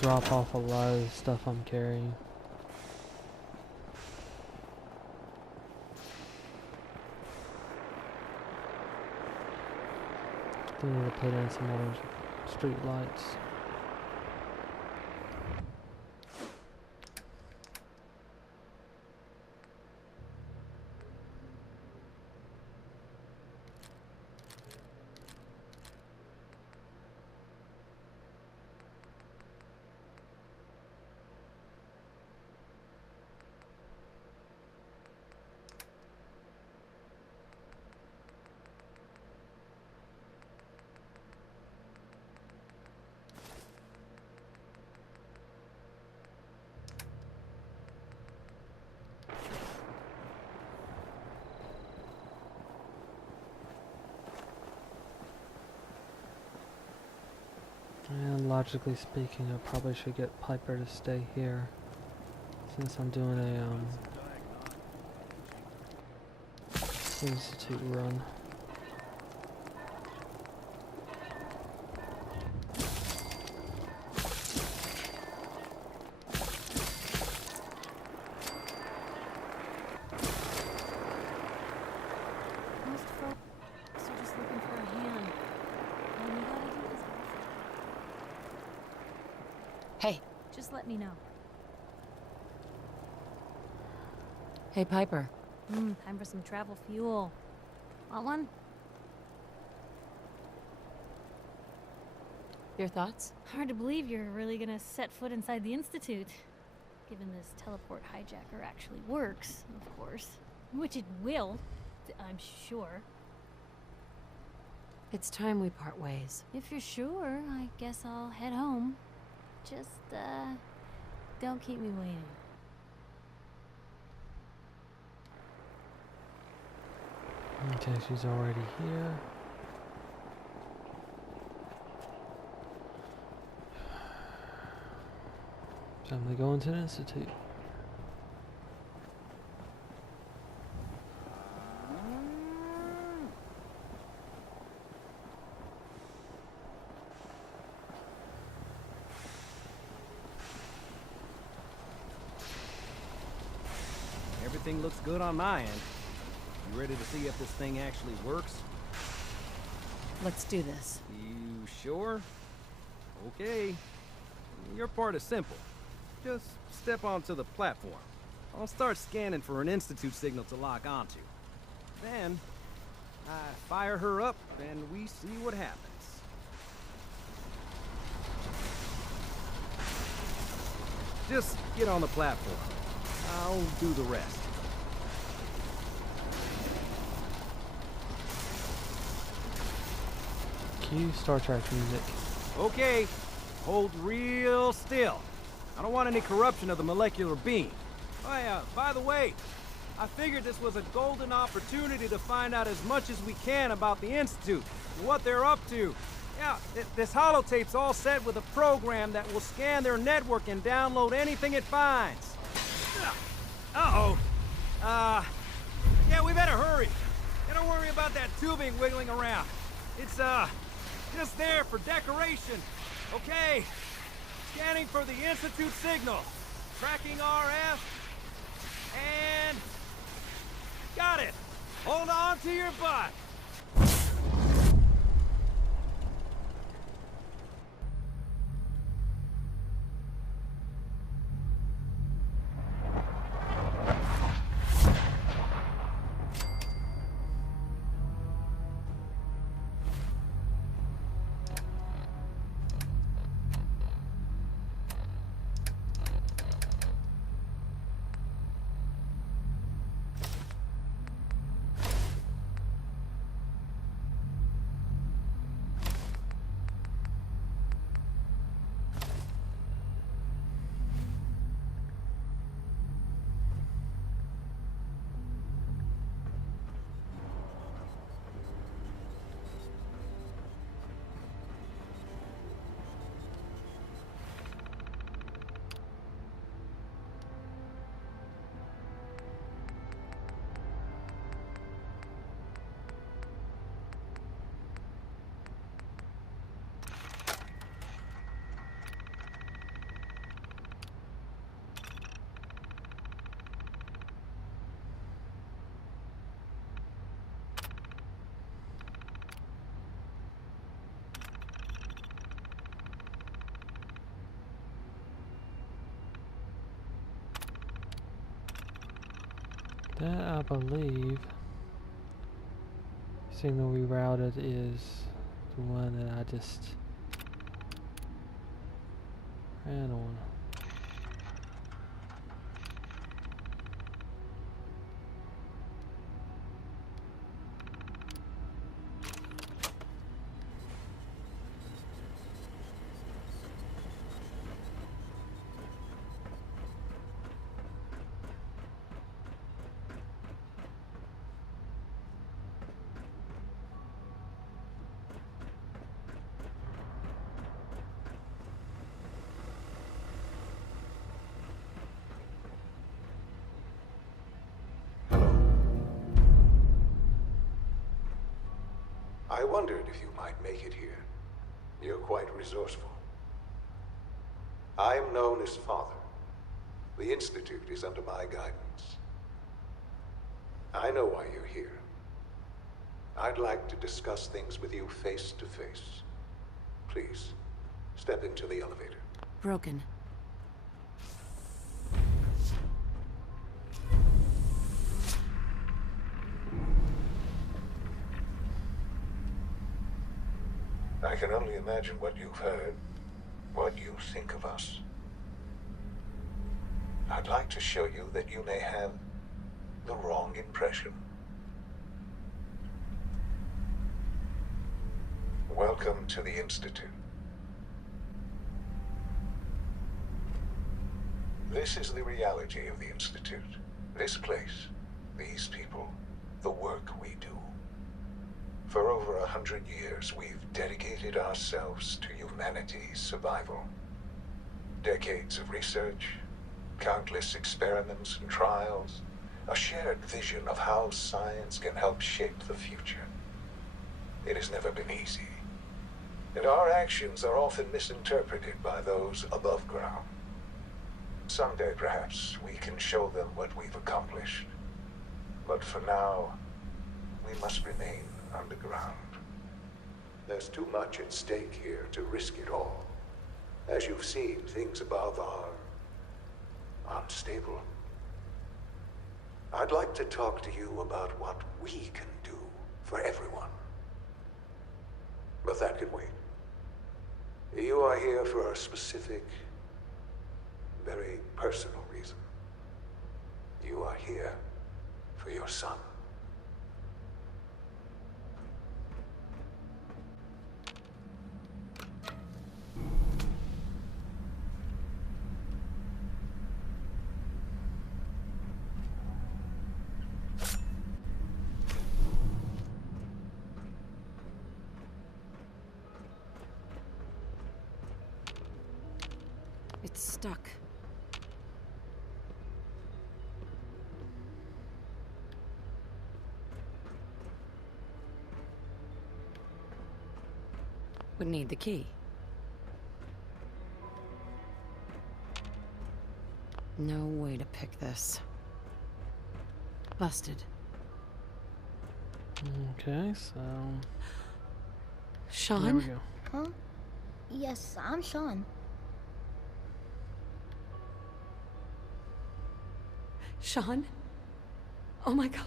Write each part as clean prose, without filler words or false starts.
drop off a lot of the stuff I'm carrying. Still need to put in some more street lights. And logically speaking, I probably should get Piper to stay here, since I'm doing a institute run. Most folks are just looking for a hand. All you gotta do is Hey. just let me know. Hey, Piper. Time for some travel fuel. Want one? Your thoughts? Hard to believe you're really gonna set foot inside the Institute. Given this teleport hijacker actually works, of course. Which it will, I'm sure. It's time we part ways. If you're sure, I guess I'll head home. Just, don't keep me waiting. Okay, she's already here. Time to go into the institute. Everything looks good on my end. You ready to see if this thing actually works? Let's do this. You sure? Okay. Your part is simple. Just step onto the platform. I'll start scanning for an Institute signal to lock onto. Then, I fire her up and we see what happens. Just get on the platform. I'll do the rest. Cue Star Trek music. Okay, hold real still. I don't want any corruption of the molecular beam. Oh yeah, by the way, I figured this was a golden opportunity to find out as much as we can about the Institute and what they're up to. Yeah, this holotape's all set with a program that will scan their network and download anything it finds. Uh-oh. Yeah, we better hurry. And don't worry about that tubing wiggling around. It's, just there for decoration. Okay. Scanning for the Institute signal. Tracking RF. And... got it. Hold on to your butt. That, I believe, signal rerouted is the one that I just ran on. I wondered if you might make it here. You're quite resourceful. I am known as Father. The Institute is under my guidance. I know why you're here. I'd like to discuss things with you face to face. Please, step into the elevator. Broken. I can only imagine what you've heard, what you think of us. I'd like to show you that you may have the wrong impression. Welcome to the Institute. This is the reality of the Institute. This place, these people, the work we do. For over 100 years, we've dedicated ourselves to humanity's survival. Decades of research, countless experiments and trials, a shared vision of how science can help shape the future. It has never been easy, and our actions are often misinterpreted by those above ground. Someday, perhaps, we can show them what we've accomplished. But for now, we must remain underground. There's too much at stake here to risk it all. As you've seen, things above are unstable. I'd like to talk to you about what we can do for everyone. But that can wait. You are here for a specific, very personal reason. You are here for your son. It's stuck. Would need the key. No way to pick this. Busted. Okay, so there Sean? we go. Huh? Yes, I'm Sean. Sean? Oh my god.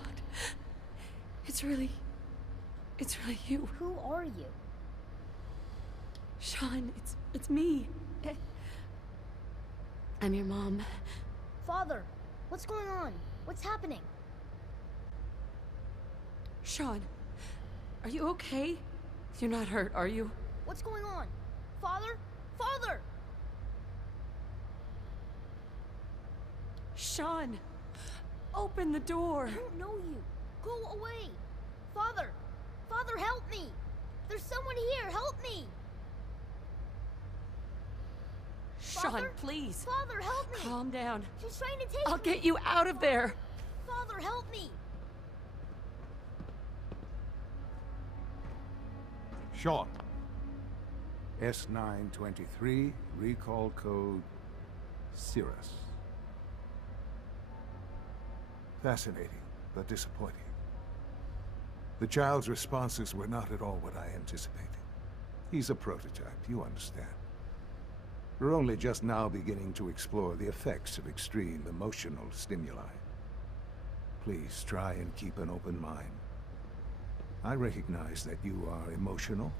It's really you. Who are you? Sean, it's me. I'm your mom. Father, what's going on? What's happening? Sean, are you okay? You're not hurt, are you? What's going on? Father? Father! Sean, open the door. I don't know you. Go away. Father! Father, help me! There's someone here. Help me! Sean, Father? please. Father, help me! Calm down. She's trying to take I'll me! get you out of there. Father, help me! Sean. S923, recall code Cirrus. Fascinating, but disappointing. The child's responses were not at all what I anticipated. He's a prototype, you understand. We're only just now beginning to explore the effects of extreme emotional stimuli. Please try and keep an open mind. I recognize that you are emotional,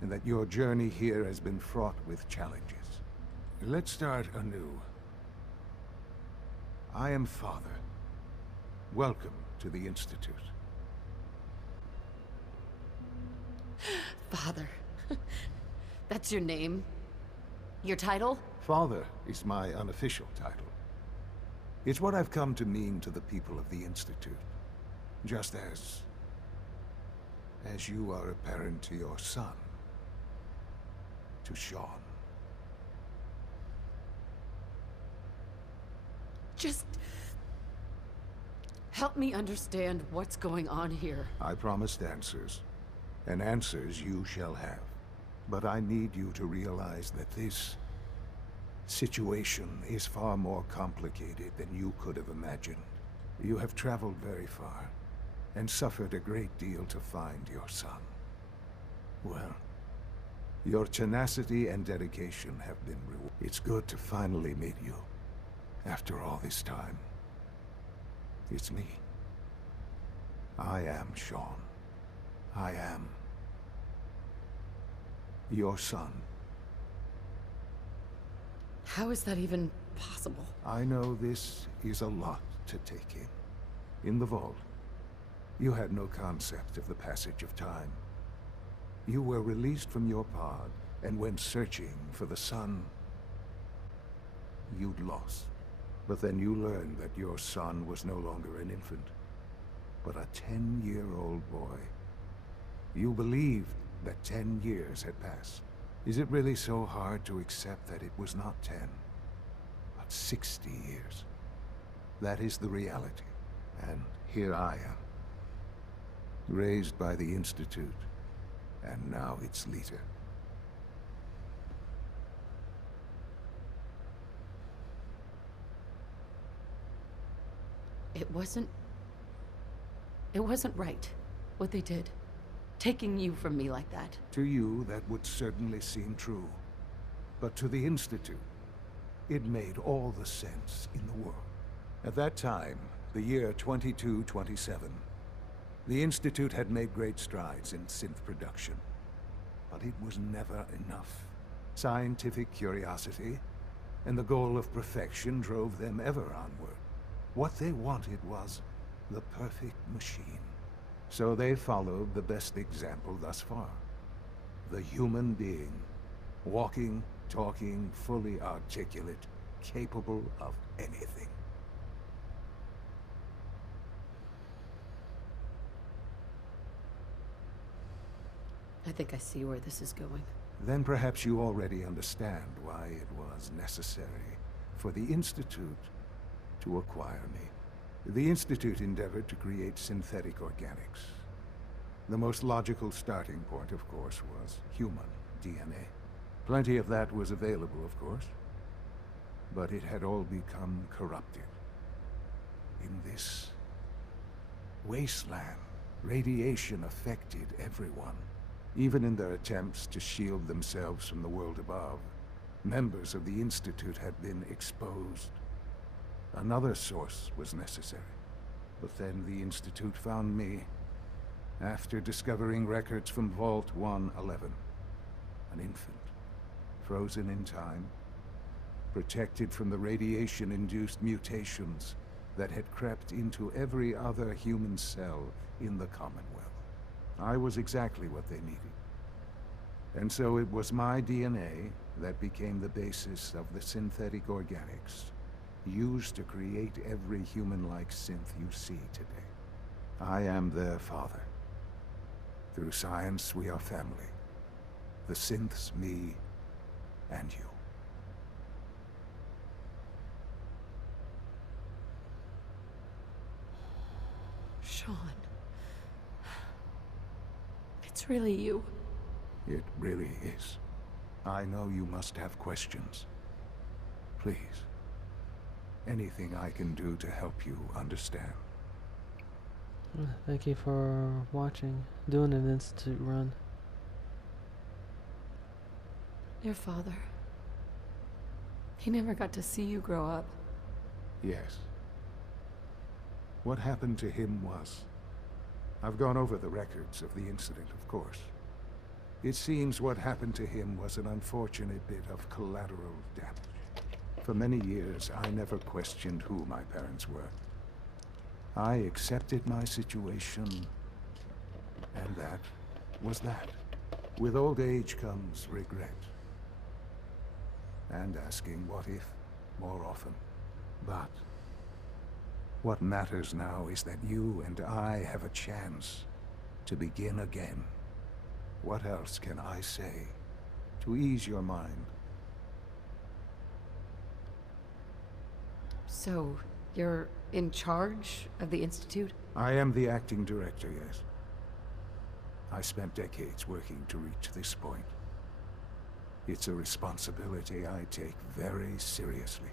and that your journey here has been fraught with challenges. Let's start anew. I am Father. Welcome to the Institute. Father. That's your name? Your title? Father is my unofficial title. It's what I've come to mean to the people of the Institute. Just as you are a parent to your son. To Sean. Just... help me understand what's going on here. I promised answers, and answers you shall have. But I need you to realize that this situation is far more complicated than you could have imagined. You have traveled very far, and suffered a great deal to find your son. Well, your tenacity and dedication have been rewarded. It's good to finally meet you, after all this time. It's me. I am Sean. I am your son. How is that even possible? I know this is a lot to take in. In the vault, you had no concept of the passage of time. You were released from your pod, and went searching for the son you'd lost. But then you learned that your son was no longer an infant, but a 10-year-old boy. You believed that 10 years had passed. Is it really so hard to accept that it was not 10, but 60 years? That is the reality. And here I am, raised by the Institute, and now its leader. It wasn't right, what they did. Taking you from me like that. To you, that would certainly seem true. But to the Institute, it made all the sense in the world. At that time, the year 2227, the Institute had made great strides in synth production. But it was never enough. Scientific curiosity and the goal of perfection drove them ever onward. What they wanted was the perfect machine. So they followed the best example thus far. The human being. Walking, talking, fully articulate, capable of anything. I think I see where this is going. Then perhaps you already understand why it was necessary for the Institute to acquire me. The Institute endeavored to create synthetic organics. The most logical starting point, of course, was human DNA. Plenty of that was available, of course. But it had all become corrupted. In this wasteland, radiation affected everyone. Even in their attempts to shield themselves from the world above, members of the Institute had been exposed. Another source was necessary. But then the Institute found me, after discovering records from Vault 111. An infant, frozen in time, protected from the radiation-induced mutations that had crept into every other human cell in the Commonwealth. I was exactly what they needed. And so it was my DNA that became the basis of the synthetic organics used to create every human-like synth you see today. I am their father. Through science, we are family. The synths, me, and you. Sean. It's really you. It really is. I know you must have questions. Please. Anything I can do to help you understand. Thank you for watching. Doing an Institute run. Your father. He never got to see you grow up. Yes. What happened to him was... I've gone over the records of the incident, of course. It seems what happened to him was an unfortunate bit of collateral damage. For many years, I never questioned who my parents were. I accepted my situation, and that was that. With old age comes regret. And asking what if more often. But what matters now is that you and I have a chance to begin again. What else can I say to ease your mind? So, you're in charge of the Institute? I am the acting director, yes. I spent decades working to reach this point. It's a responsibility I take very seriously.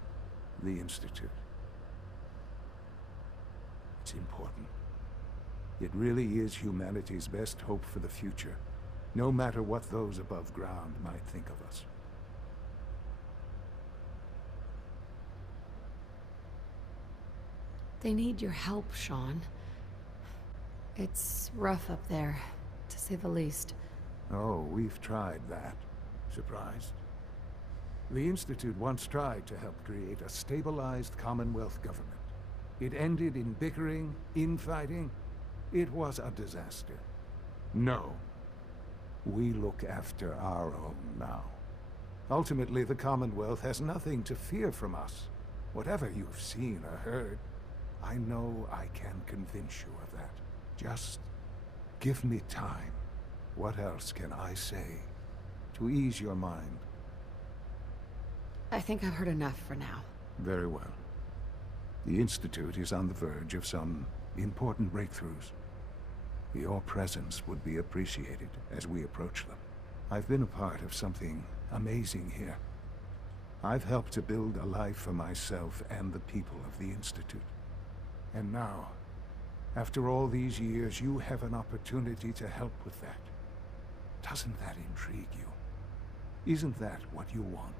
The Institute. It's important. It really is humanity's best hope for the future, no matter what those above ground might think of us. They need your help, Sean. It's rough up there, to say the least. Oh, we've tried that. Surprised? The Institute once tried to help create a stabilized Commonwealth government. It ended in bickering, infighting. It was a disaster. No. We look after our own now. Ultimately, the Commonwealth has nothing to fear from us. Whatever you've seen or heard, I know I can convince you of that. Just give me time. What else can I say to ease your mind? I think I've heard enough for now. Very well. The Institute is on the verge of some important breakthroughs. Your presence would be appreciated as we approach them. I've been a part of something amazing here. I've helped to build a life for myself and the people of the Institute. And now, after all these years, you have an opportunity to help with that. Doesn't that intrigue you? Isn't that what you want?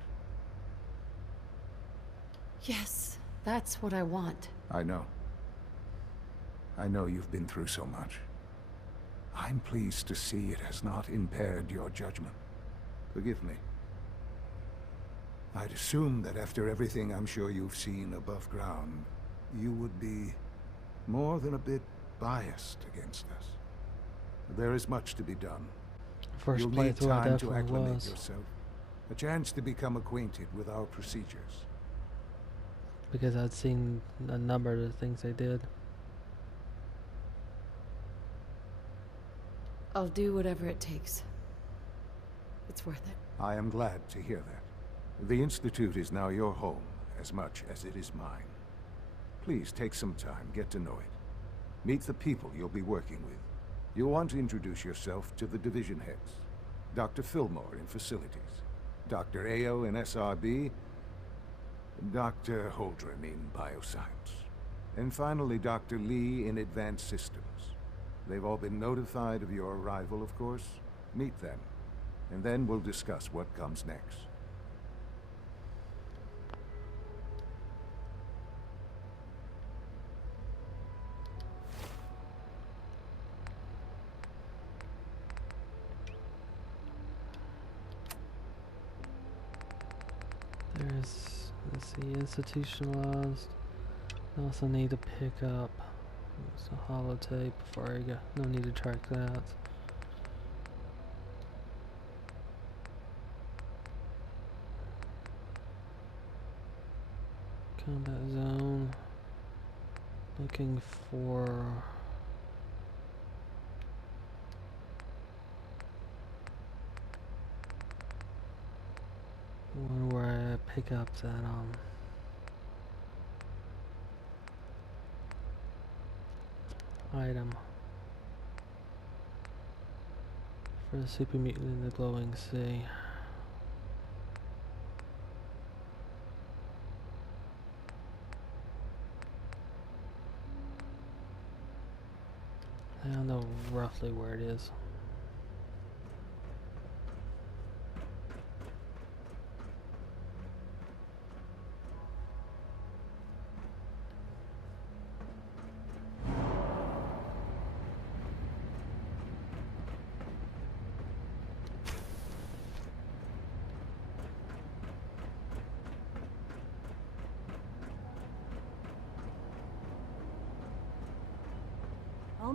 Yes, that's what I want. I know. I know you've been through so much. I'm pleased to see it has not impaired your judgment. Forgive me. I'd assume that after everything I'm sure you've seen above ground, you would be more than a bit biased against us. There is much to be done. First You'll need playthrough I time to definitely acclimate was. yourself. A chance to become acquainted with our procedures. Because I'd seen a number of the things they did. I'll do whatever it takes. It's worth it. I am glad to hear that. The Institute is now your home, as much as it is mine. Please take some time, get to know it. Meet the people you'll be working with. You'll want to introduce yourself to the division heads. Dr. Fillmore in Facilities, Dr. Ayo in SRB, Dr. Holdren in Bioscience, and finally Dr. Lee in Advanced Systems. They've all been notified of your arrival, of course. Meet them, and then we'll discuss what comes next. There's, let's see, institutionalized. I also need to pick up some holotape before I go. No need to track that. Combat zone. Looking for one where I pick up that item for the super mutant in the glowing sea. I don't know roughly where it is.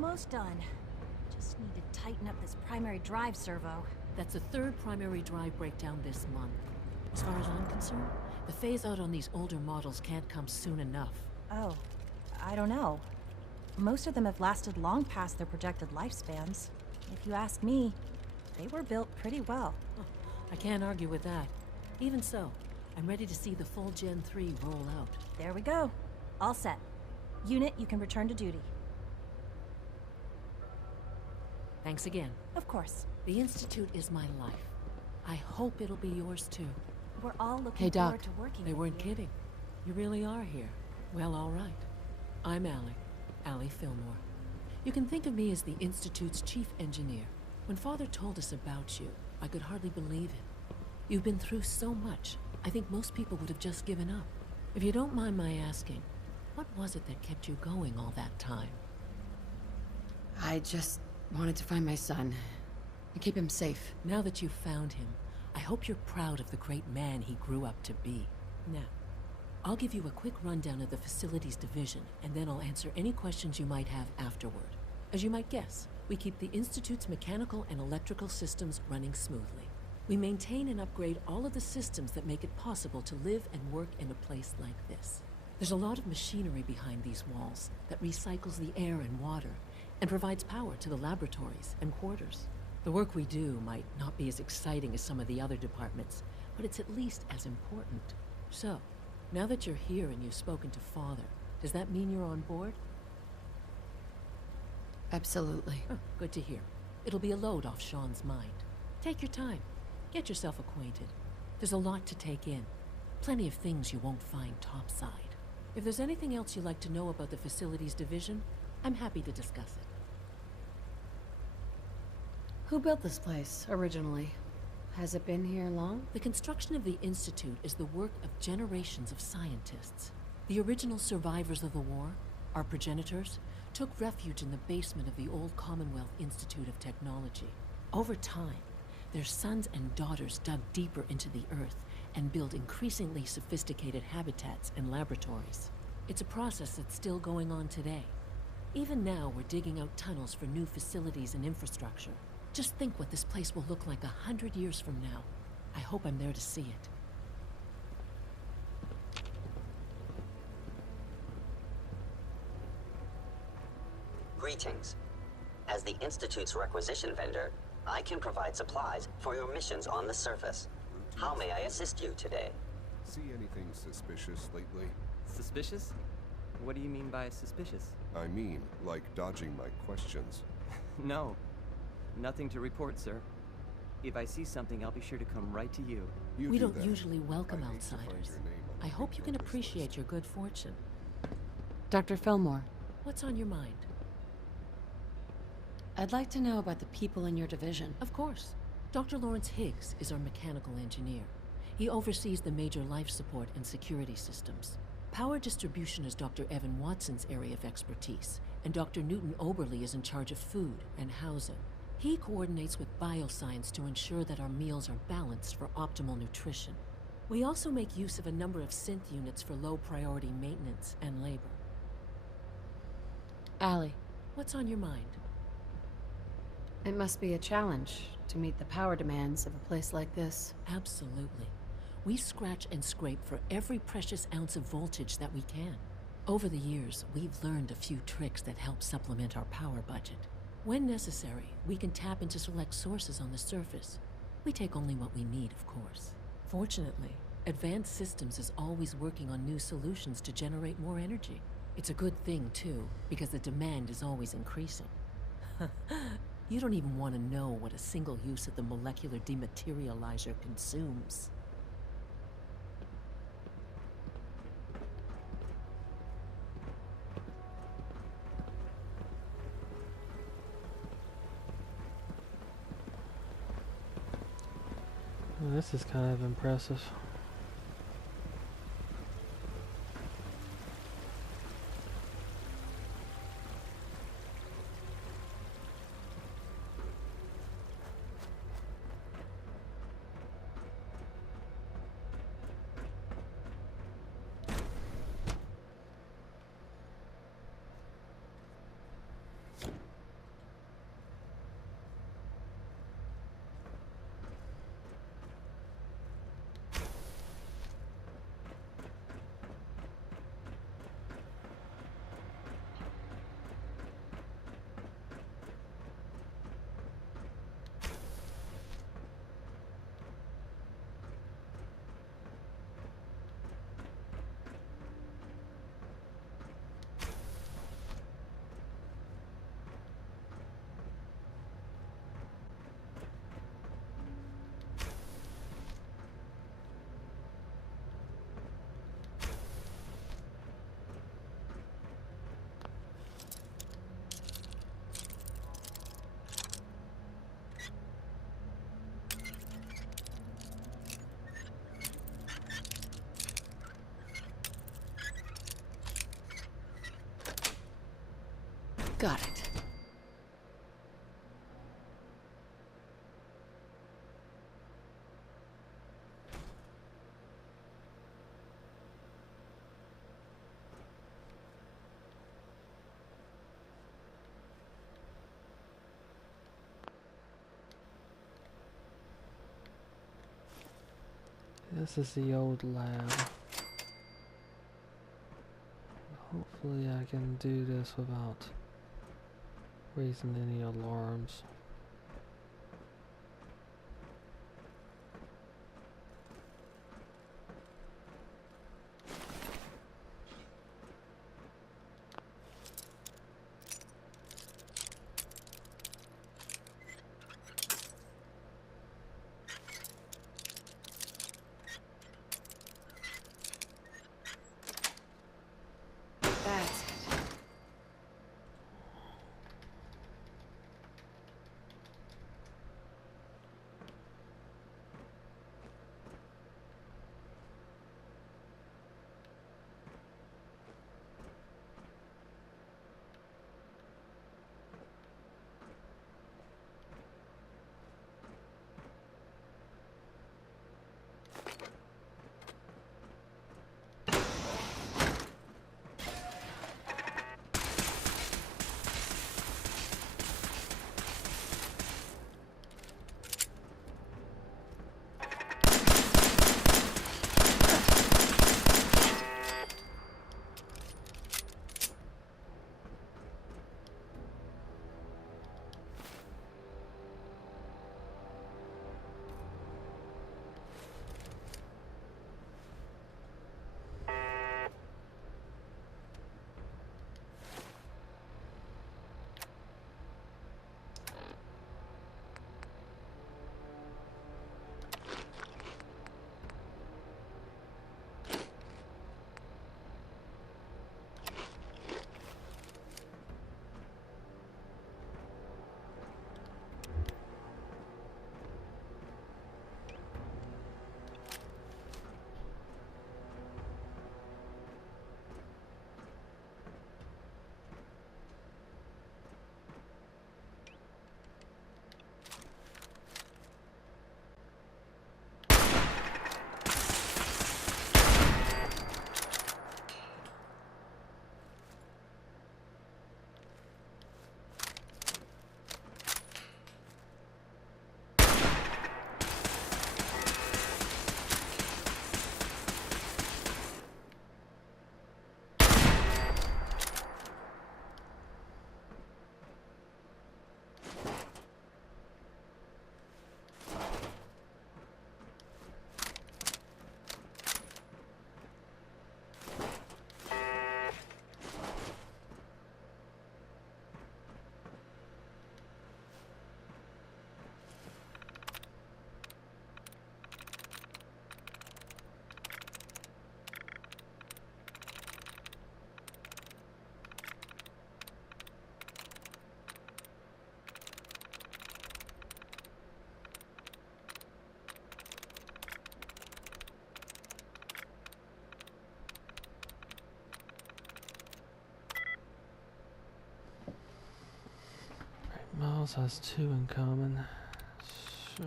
Almost done. Just need to tighten up this primary drive servo. That's the third primary drive breakdown this month. As far as I'm concerned, the phase-out on these older models can't come soon enough. Oh, I don't know. Most of them have lasted long past their projected lifespans. If you ask me, they were built pretty well. I can't argue with that. Even so, I'm ready to see the full Gen 3 roll out. There we go. All set. Unit, you can return to duty. Thanks again. Of course. The Institute is my life. I hope it'll be yours too. We're all looking Hey, Doc. forward to working They with weren't you. kidding. You really are here. Well, all right. I'm Allie Fillmore. You can think of me as the Institute's chief engineer. When Father told us about you, I could hardly believe it. You've been through so much, I think most people would have just given up. If you don't mind my asking, what was it that kept you going all that time? I just wanted to find my son and keep him safe. Now that you've found him, I hope you're proud of the great man he grew up to be. Now, I'll give you a quick rundown of the Facilities Division, and then I'll answer any questions you might have afterward. As you might guess, we keep the Institute's mechanical and electrical systems running smoothly. We maintain and upgrade all of the systems that make it possible to live and work in a place like this. There's a lot of machinery behind these walls that recycles the air and water, and provides power to the laboratories and quarters. The work we do might not be as exciting as some of the other departments, but it's at least as important. So, now that you're here and you've spoken to Father, does that mean you're on board? Absolutely. Huh, good to hear. It'll be a load off Sean's mind. Take your time. Get yourself acquainted. There's a lot to take in. Plenty of things you won't find topside. If there's anything else you'd like to know about the Facilities Division, I'm happy to discuss it. Who built this place, originally? Has it been here long? The construction of the Institute is the work of generations of scientists. The original survivors of the war, our progenitors, took refuge in the basement of the old Commonwealth Institute of Technology. Over time, their sons and daughters dug deeper into the earth and built increasingly sophisticated habitats and laboratories. It's a process that's still going on today. Even now, we're digging out tunnels for new facilities and infrastructure. Just think what this place will look like 100 years from now. I hope I'm there to see it. Greetings. As the Institute's requisition vendor, I can provide supplies for your missions on the surface. How may I assist you today? See anything suspicious lately? Suspicious? What do you mean by suspicious? I mean, like dodging my questions. No. Nothing to report, sir. If I see something, I'll be sure to come right to you. We don't usually welcome outsiders. I hope you can appreciate your good fortune. Dr. Fillmore, What's on your mind? I'd like to know about the people in your division. Of course. Dr. Lawrence Higgs is our mechanical engineer. He oversees the major life support and security systems. Power distribution is Dr. Evan Watson's area of expertise, and Dr. Newton Oberly is in charge of food and housing. He coordinates with bioscience to ensure that our meals are balanced for optimal nutrition. We also make use of a number of synth units for low-priority maintenance and labor. Allie, What's on your mind? it must be a challenge to meet the power demands of a place like this. Absolutely. We scratch and scrape for every precious ounce of voltage that we can. Over the years, we've learned a few tricks that help supplement our power budget. When necessary, we can tap into select sources on the surface. We take only what we need, of course. Fortunately, Advanced Systems is always working on new solutions to generate more energy. It's a good thing, too, because the demand is always increasing. You don't even want to know what a single use of the molecular dematerializer consumes. Well, this is kind of impressive. Got it. This is the old lab. Hopefully I can do this without raising any alarms. That's it. Miles has 2 in common. Sure,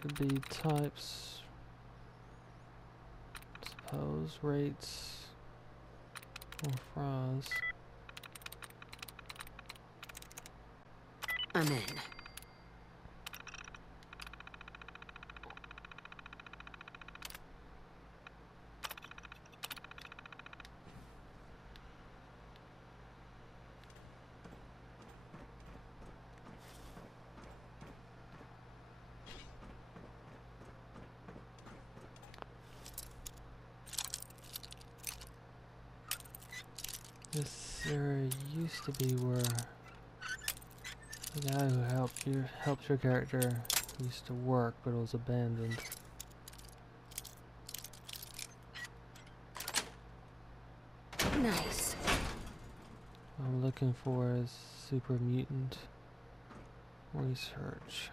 could be types. Suppose rates or fries. I'm in. This area used to be where the guy who helped your character used to work, but it was abandoned. Nice. What I'm looking for is super mutant research.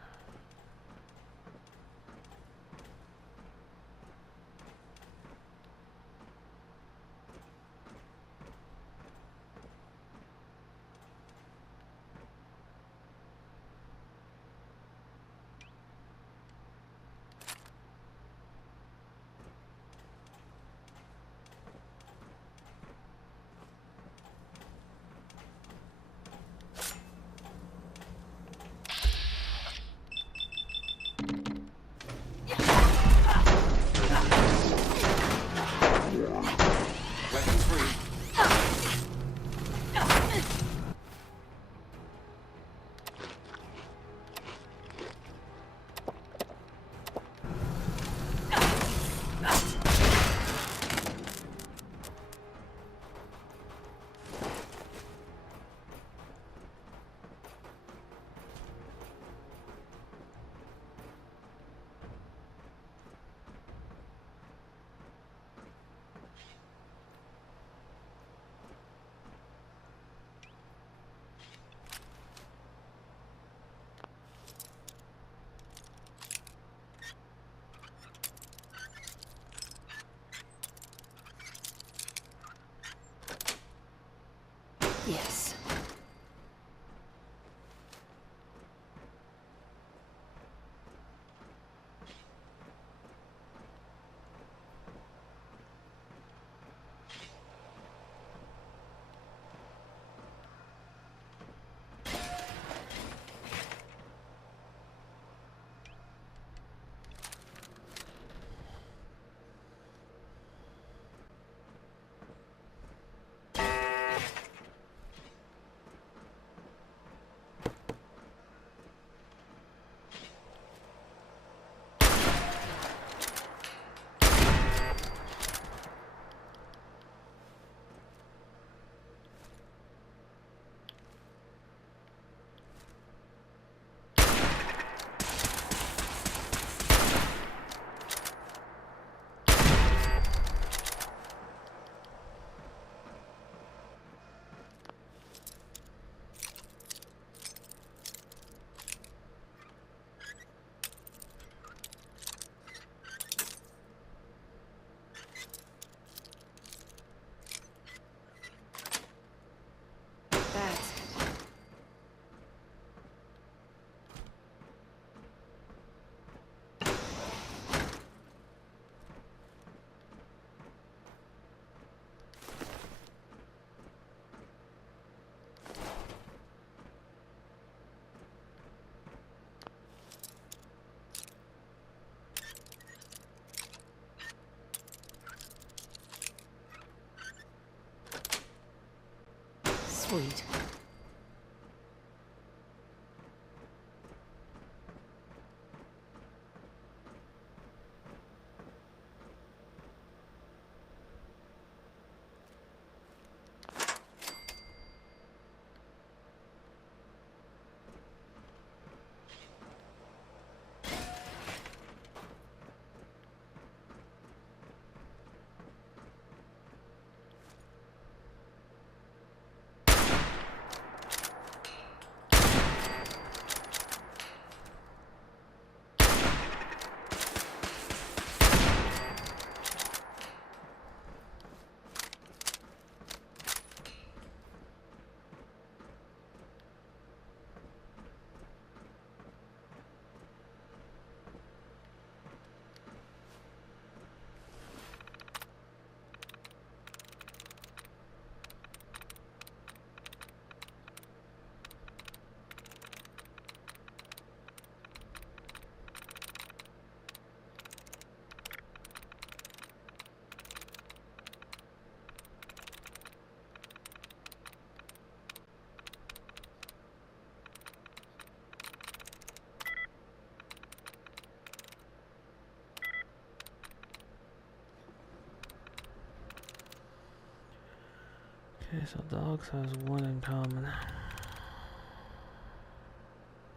Okay, so dogs has one in common.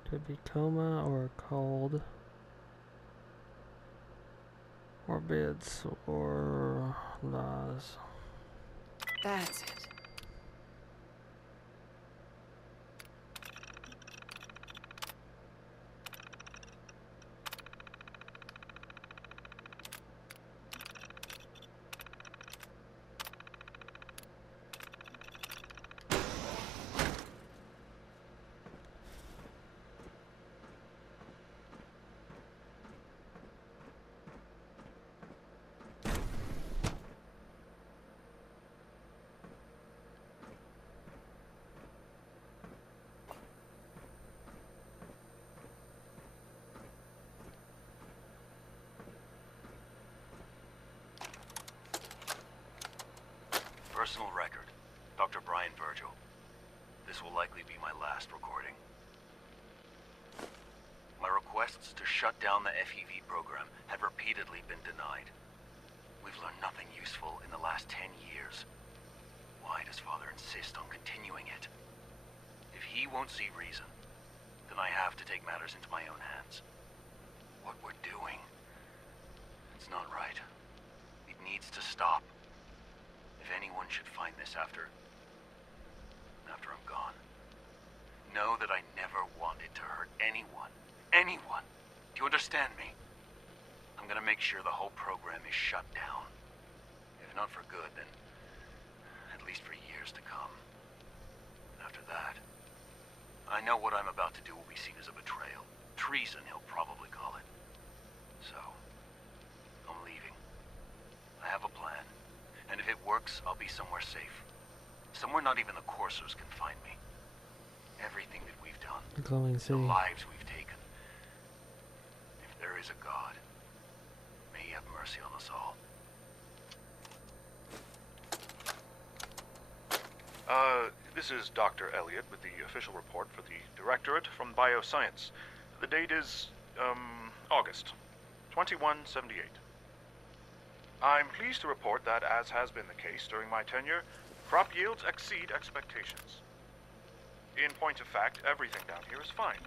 Could be coma or cold. Or bids or lies. That's it. Personal record. Dr. Brian Virgil. This will likely be my last recording. My requests to shut down the FEV program have repeatedly been denied. We've learned nothing useful in the last 10 years. Why does Father insist on continuing it? If he won't see reason, then I have to take matters into my own hands. What we're doing, it's not right. It needs to stop. If anyone should find this after I'm gone, know that I never wanted to hurt anyone. Anyone! Do you understand me? I'm gonna make sure the whole program is shut down. If not for good, then at least for years to come. After that, I know what I'm about to do will be seen as a betrayal. Treason, he'll probably call it. So, I'm leaving. I have a plan. And if it works, I'll be somewhere safe. Somewhere not even the Coursers can find me. Everything that we've done, The glowing sea. the lives we've taken. If there is a God, may he have mercy on us all. This is Dr. Elliot with the official report for the Directorate from Bioscience. The date is, August 2178. I'm pleased to report that, as has been the case during my tenure, crop yields exceed expectations. In point of fact, everything down here is fine,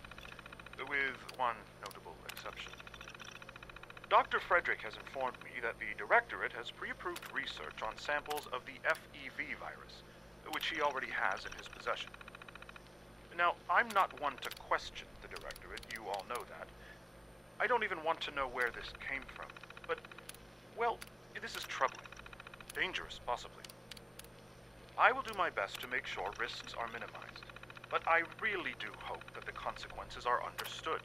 with one notable exception. Dr. Frederick has informed me that the Directorate has pre-approved research on samples of the FEV virus, which he already has in his possession. Now, I'm not one to question the Directorate, you all know that. I don't even want to know where this came from, but, well, this is troubling. Dangerous, possibly. I will do my best to make sure risks are minimized, but I really do hope that the consequences are understood.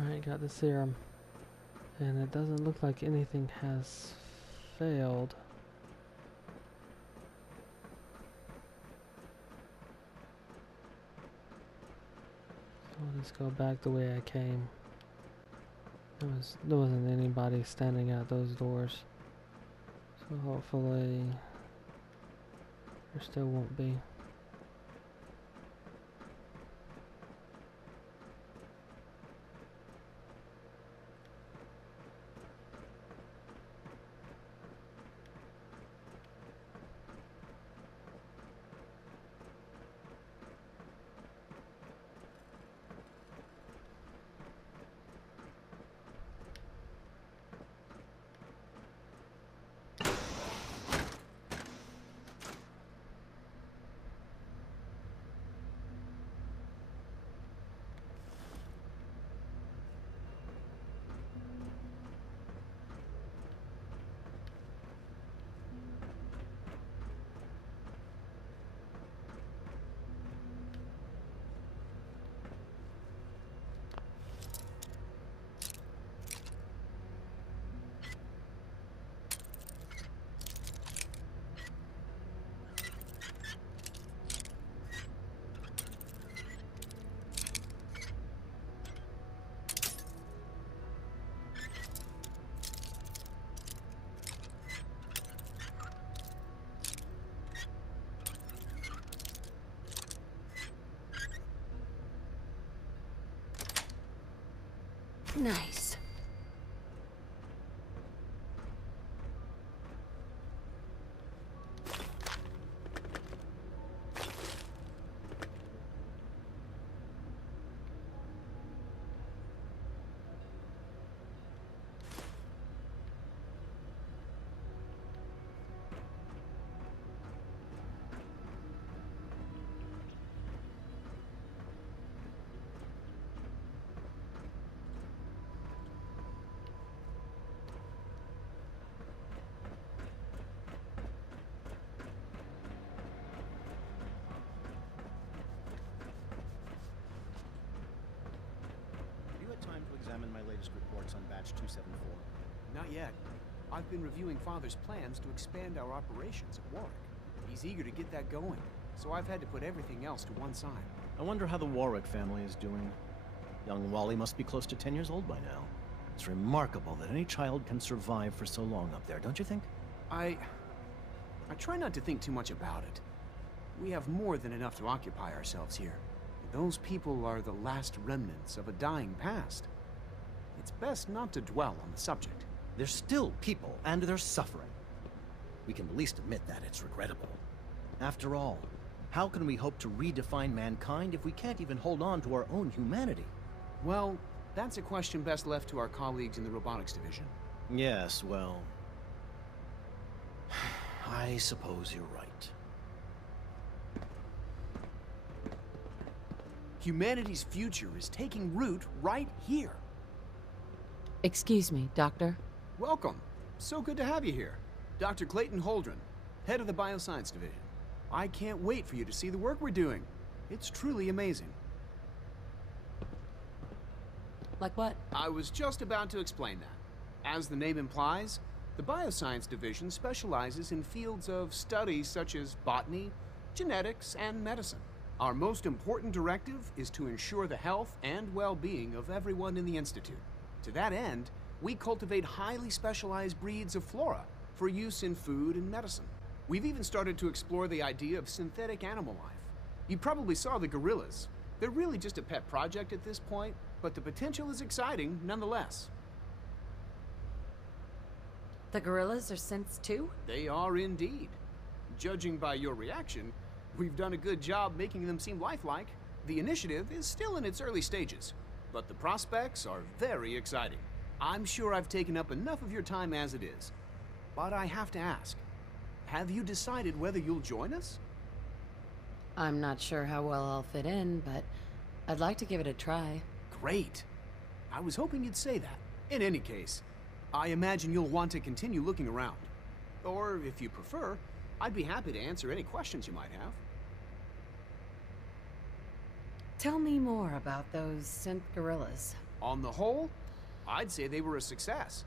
Alright, got the serum. And it doesn't look like anything has failed. So I'll just go back the way I came. There wasn't anybody standing at those doors. So hopefully there still won't be. Nice. Time to examine my latest reports on Batch 274. Not yet. I've been reviewing Father's plans to expand our operations at Warwick. He's eager to get that going, so I've had to put everything else to one side. I wonder how the Warwick family is doing. Young Wally must be close to 10 years old by now. It's remarkable that any child can survive for so long up there, don't you think? I try not to think too much about it. We have more than enough to occupy ourselves here. Those people are the last remnants of a dying past. It's best not to dwell on the subject. They're still people, and they're suffering. We can at least admit that it's regrettable. After all, how can we hope to redefine mankind if we can't even hold on to our own humanity? Well, that's a question best left to our colleagues in the robotics division. Yes, well... I suppose you're right. Humanity's future is taking root right here. Excuse me, Doctor. Welcome. So good to have you here. Dr. Clayton Holdren, head of the Bioscience Division. I can't wait for you to see the work we're doing. It's truly amazing. Like what? I was just about to explain that. As the name implies, the Bioscience Division specializes in fields of study such as botany, genetics, and medicine. Our most important directive is to ensure the health and well-being of everyone in the Institute. To that end, we cultivate highly specialized breeds of flora for use in food and medicine. We've even started to explore the idea of synthetic animal life. You probably saw the gorillas. They're really just a pet project at this point, but the potential is exciting nonetheless. The gorillas are synths too? They are indeed. Judging by your reaction, we've done a good job making them seem lifelike. The initiative is still in its early stages, but the prospects are very exciting. I'm sure I've taken up enough of your time as it is. But I have to ask, have you decided whether you'll join us? I'm not sure how well I'll fit in, but I'd like to give it a try. Great. I was hoping you'd say that. In any case, I imagine you'll want to continue looking around. Or, if you prefer, I'd be happy to answer any questions you might have. Tell me more about those synth gorillas. On the whole, I'd say they were a success.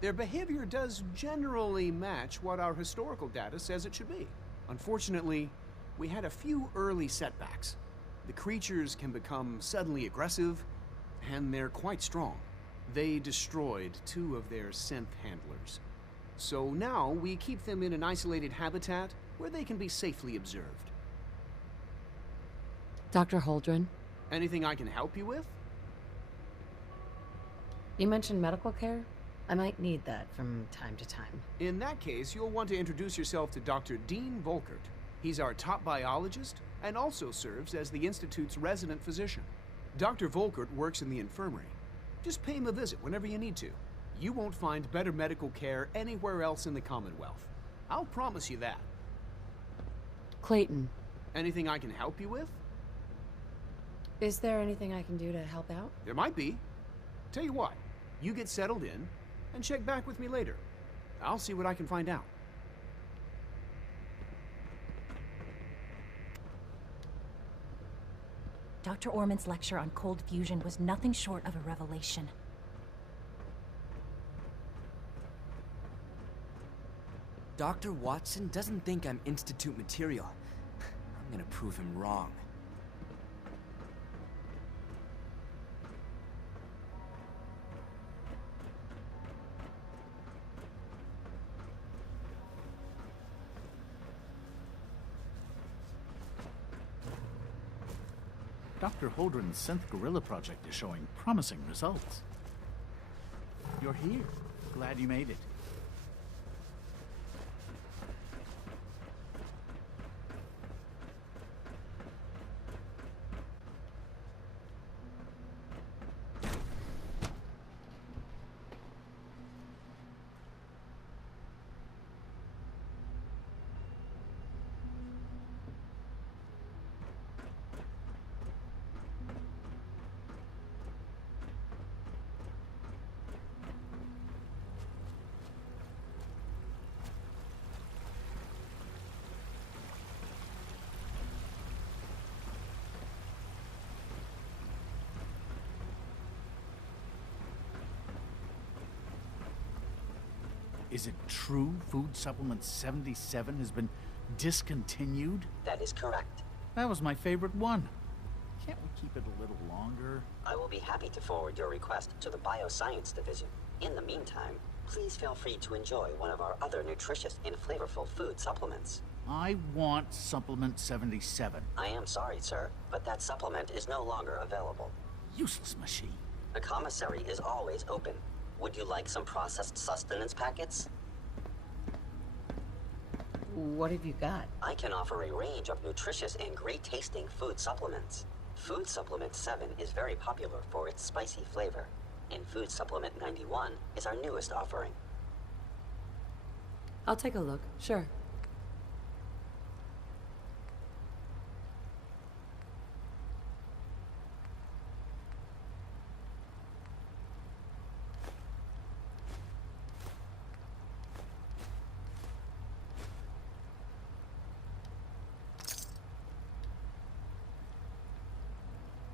Their behavior does generally match what our historical data says it should be. Unfortunately, we had a few early setbacks. The creatures can become suddenly aggressive, and they're quite strong. They destroyed 2 of their synth handlers. So now we keep them in an isolated habitat where they can be safely observed. Dr. Holdren? Anything I can help you with? You mentioned medical care? I might need that from time to time. In that case, you'll want to introduce yourself to Dr. Dean Volkert. He's our top biologist and also serves as the Institute's resident physician. Dr. Volkert works in the infirmary. Just pay him a visit whenever you need to. You won't find better medical care anywhere else in the Commonwealth. I'll promise you that. Clayton. Anything I can help you with? Is there anything I can do to help out? There might be. Tell you what, you get settled in and check back with me later. I'll see what I can find out. Dr. Orman's lecture on cold fusion was nothing short of a revelation. Dr. Watson doesn't think I'm Institute material. I'm gonna prove him wrong. Dr. Holdren's synth gorilla project is showing promising results. You're here. Glad you made it. Is it true Food Supplement 77 has been discontinued? That is correct. That was my favorite one. Can't we keep it a little longer? I will be happy to forward your request to the Bioscience Division. In the meantime, please feel free to enjoy one of our other nutritious and flavorful food supplements. I want Supplement 77. I am sorry, sir, but that supplement is no longer available. Useless machine. The commissary is always open. Would you like some processed sustenance packets? What have you got? I can offer a range of nutritious and great-tasting food supplements. Food Supplement 7 is very popular for its spicy flavor, and Food Supplement 91 is our newest offering. I'll take a look, sure.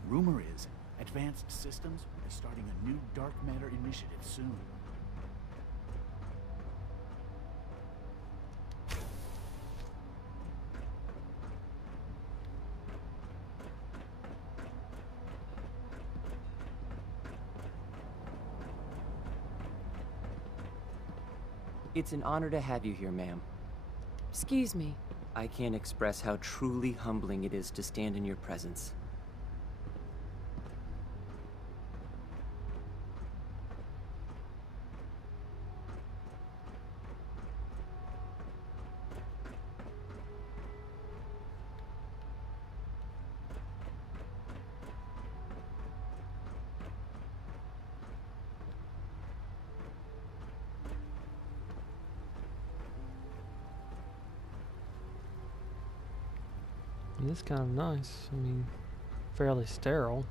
Rumor is, Advanced Systems is starting a new dark matter initiative soon. It's an honor to have you here, ma'am. Excuse me. I can't express how truly humbling it is to stand in your presence. It's kind of nice. I mean, fairly sterile.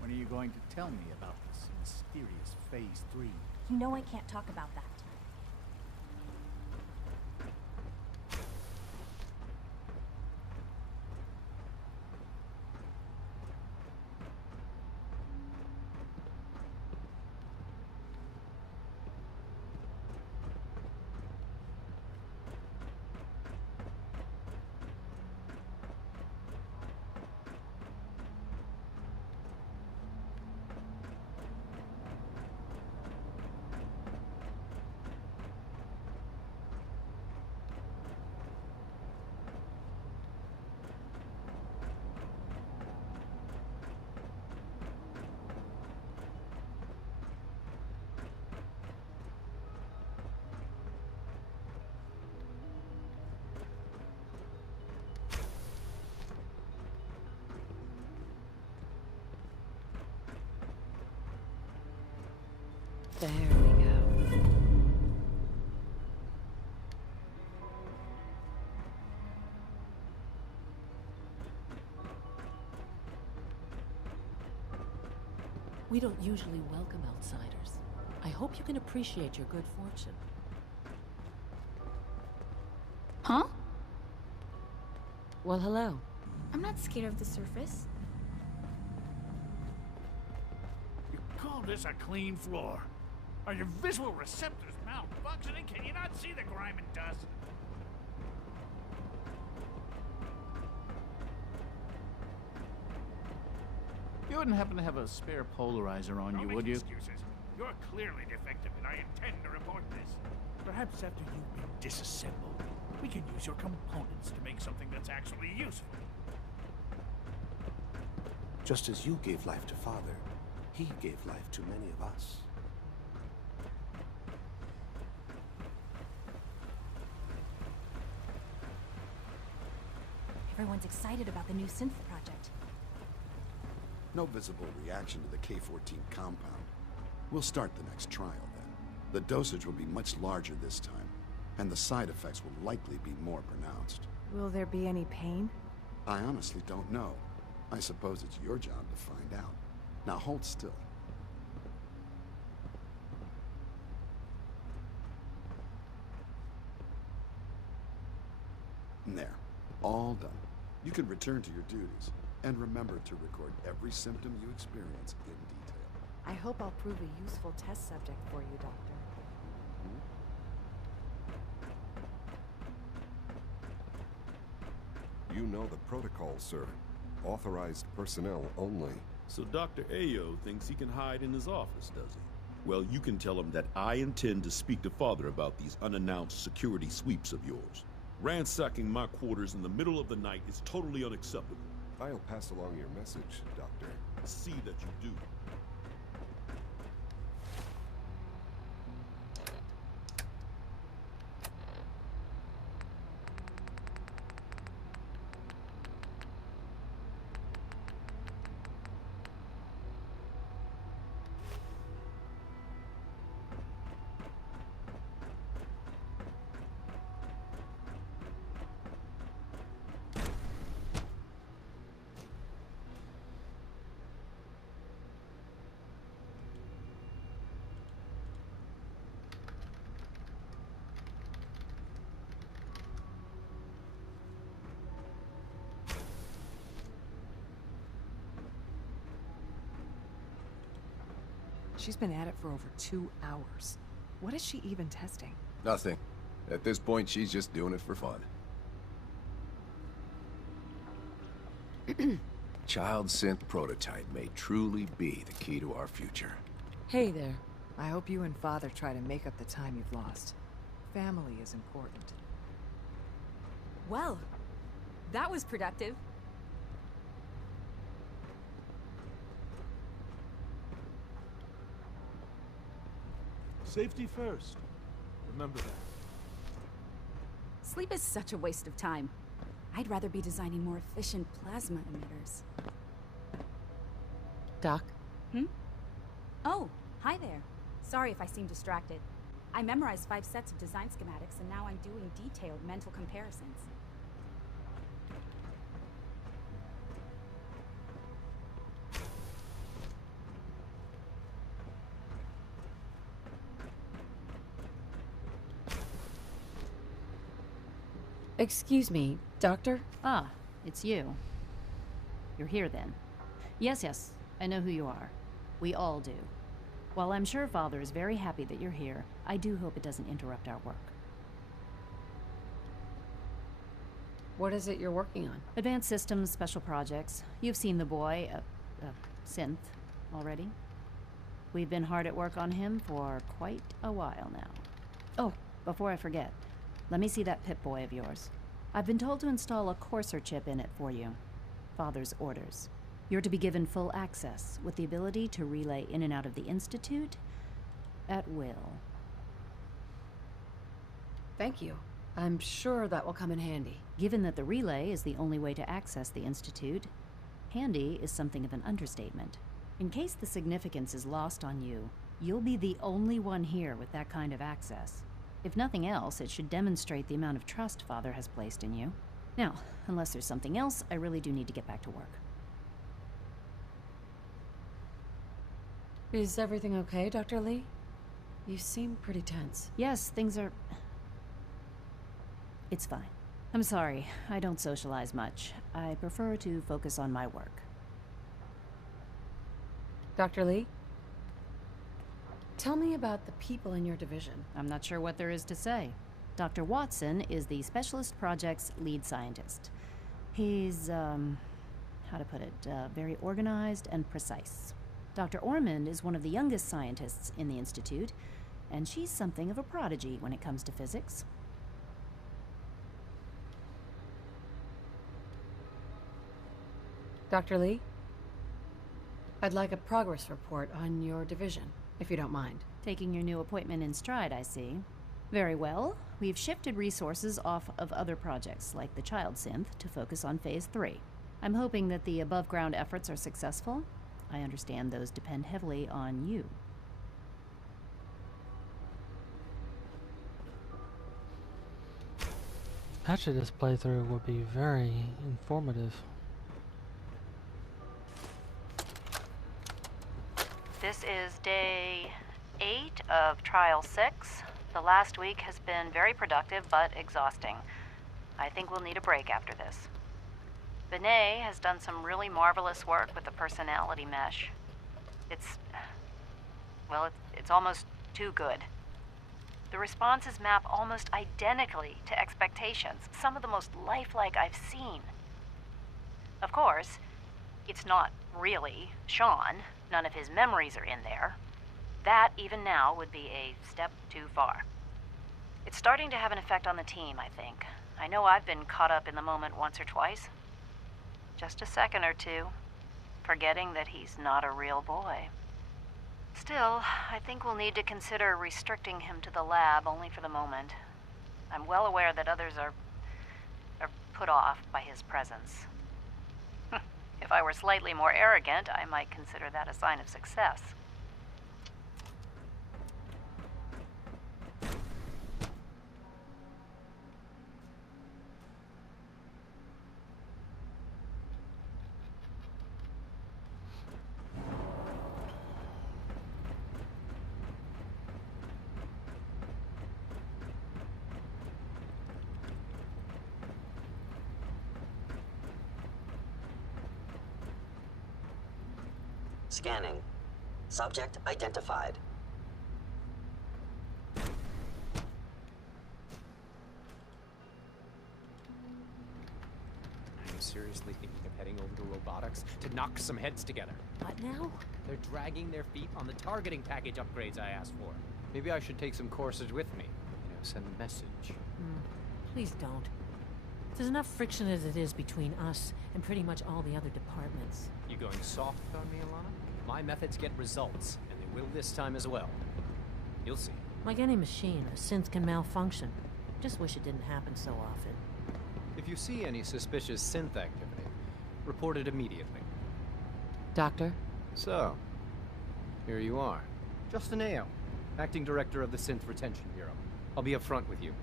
When are you going to tell me about this mysterious Phase 3? You know I can't talk about that. There we go. We don't usually welcome outsiders. I hope you can appreciate your good fortune. Huh? Well, hello. I'm not scared of the surface. You call this a clean floor? Are your visual receptors malformed? malfunctioning. Can you not see the grime and dust? You wouldn't happen to have a spare polarizer on you, would you? Excuses. You're clearly defective, and I intend to report this. Perhaps after you've been disassembled, we can use your components to make something that's actually useful. Just as you gave life to Father, he gave life to many of us. Everyone's excited about the new synth project. No visible reaction to the K-14 compound. We'll start the next trial then. The dosage will be much larger this time, and the side effects will likely be more pronounced. Will there be any pain? I honestly don't know. I suppose it's your job to find out. Now hold still. There. All done. You can return to your duties. And remember to record every symptom you experience in detail. I hope I'll prove a useful test subject for you, Doctor. You know the protocol, sir. Authorized personnel only. So Dr. Ayo thinks he can hide in his office, does he? Well, you can tell him that I intend to speak to Father about these unannounced security sweeps of yours. Ransacking my quarters in the middle of the night is totally unacceptable. I'll pass along your message, Doctor. See that you do. She's been at it for over 2 hours. What is she even testing? Nothing. At this point, she's just doing it for fun. Child synth prototype may truly be the key to our future. Hey there. I hope you and Father try to make up the time you've lost. Family is important. Well, that was productive. Safety first. Remember that. Sleep is such a waste of time. I'd rather be designing more efficient plasma emitters. Doc? Oh, hi there. Sorry if I seem distracted. I memorized 5 sets of design schematics, and now I'm doing detailed mental comparisons. Excuse me, Doctor? Ah, it's you. You're here then. Yes, I know who you are. We all do. While I'm sure Father is very happy that you're here, I do hope it doesn't interrupt our work. What is it you're working on? Advanced systems, special projects. You've seen the boy, Synth, already. We've been hard at work on him for quite a while now. Oh, before I forget, let me see that Pip-Boy of yours. I've been told to install a Courser chip in it for you. Father's orders. You're to be given full access, with the ability to relay in and out of the Institute at will. Thank you. I'm sure that will come in handy. Given that the relay is the only way to access the Institute, handy is something of an understatement. In case the significance is lost on you, you'll be the only one here with that kind of access. If nothing else, it should demonstrate the amount of trust Father has placed in you. Now, unless there's something else, I really do need to get back to work. Is everything okay, Dr. Lee? You seem pretty tense. Yes, things are... It's fine. I'm sorry, I don't socialize much. I prefer to focus on my work. Dr. Lee? Tell me about the people in your division. I'm not sure what there is to say. Dr. Watson is the Specialist Project's lead scientist. He's, how to put it, very organized and precise. Dr. Ormond is one of the youngest scientists in the Institute, and she's something of a prodigy when it comes to physics. Dr. Lee? I'd like a progress report on your division, if you don't mind. Taking your new appointment in stride, I see. Very well. We've shifted resources off of other projects, like the Child Synth, to focus on Phase 3. I'm hoping that the above-ground efforts are successful. I understand those depend heavily on you. Actually, this playthrough would be very informative. This is day 8 of Trial 6. The last week has been very productive but exhausting. I think we'll need a break after this. Benet has done some really marvelous work with the personality mesh. It's almost too good. The responses map almost identically to expectations, some of the most lifelike I've seen. Of course, it's not really Sean. None of his memories are in there. That, even now, would be a step too far. It's starting to have an effect on the team, I think. I know I've been caught up in the moment once or twice. Just a second or two, forgetting that he's not a real boy. Still, I think we'll need to consider restricting him to the lab only for the moment. I'm well aware that others are put off by his presence. If I were slightly more arrogant, I might consider that a sign of success. Scanning. Subject identified. I'm seriously thinking of heading over to robotics to knock some heads together. What now? They're dragging their feet on the targeting package upgrades I asked for. Maybe I should take some courses with me. Send a message. Please don't. There's enough friction as it is between us and pretty much all the other departments. You going soft on me, Alana? My methods get results, and they will this time as well. You'll see. Like any machine, a synth can malfunction. Just wish it didn't happen so often. If you see any suspicious synth activity, report it immediately. Doctor? So, here you are. Justin Ayo, Acting Director of the Synth Retention Bureau. I'll be upfront with you.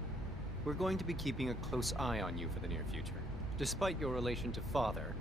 We're going to be keeping a close eye on you for the near future. Despite your relation to Father,